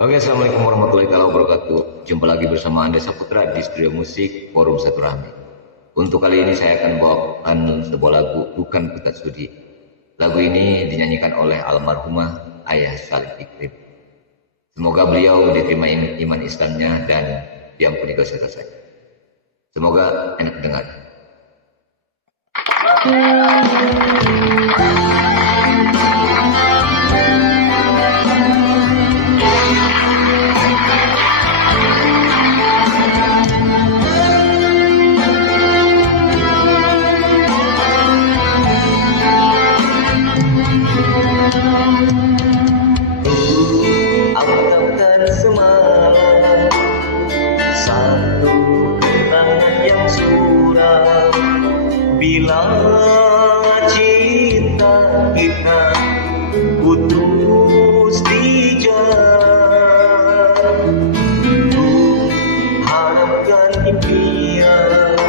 Oke, assalamualaikum warahmatullahi wabarakatuh. Jumpa lagi bersama Anda Saputra di studio musik Forum Silaturahmi. Untuk kali ini saya akan bawakan sebuah lagu Bukan Ku Tak Sudi. Lagu ini dinyanyikan oleh almarhumah Ayah Salih Fikri. Semoga beliau diterima iman Islamnya dan diampuni dosa-dosanya. Semoga enak dengar. Anggapkan semalam satu kenangan yang suram, bila cinta kita putus di jalan. Ku harapkan impian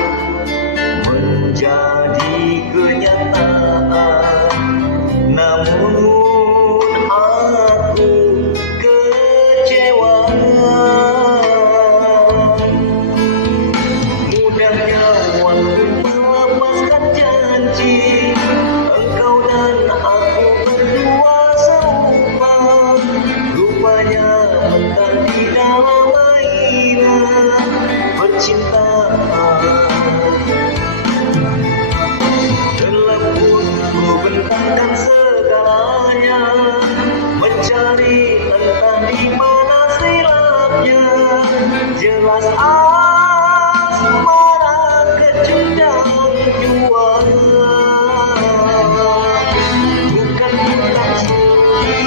menjadi kenyataan, namun aku kecewa. Mudahnya waktu melepaskan janji, engkau dan aku berdua serupa. Rupanya mentah di dalam mainan percintaan. Telah pun ku bentangkan segalanya, mencari entah di mana silapnya. Jelas asmara kecundang jua. Bukan kita sudi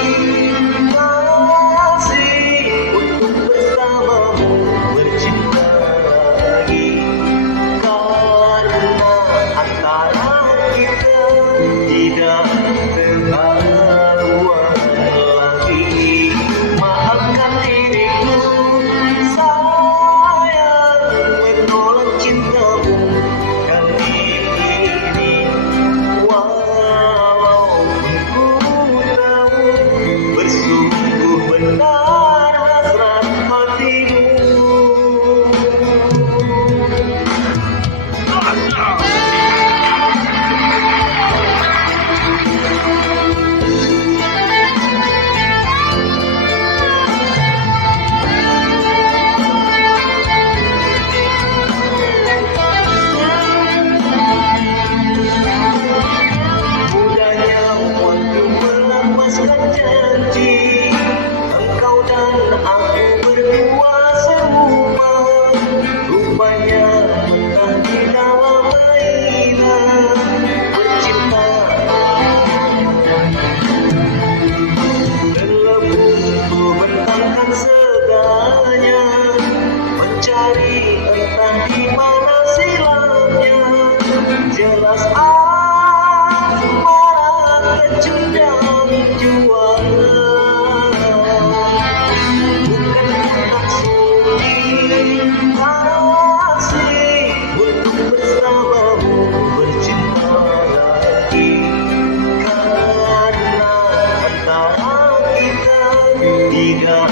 kasih untuk bersamamu bercinta lagi, karena antara kita tidak terharuan lagi. Maafkan diriku sayang menolak cintamu kali ini, walaupun ku tahu bersungguh benar hasrat hatimu. Mudahnya waktu melepaskan janji, engkau dan aku berdua serupa. Rupanya mentah di dalam mainan percintaan. Terlebih ku bentangkan segalanya, mencari entah di mana silapnya. Jelas asmara kecundang jua. Bukan tak sudi kasih untuk bersamamu bercinta lagi, karena antara kita tidak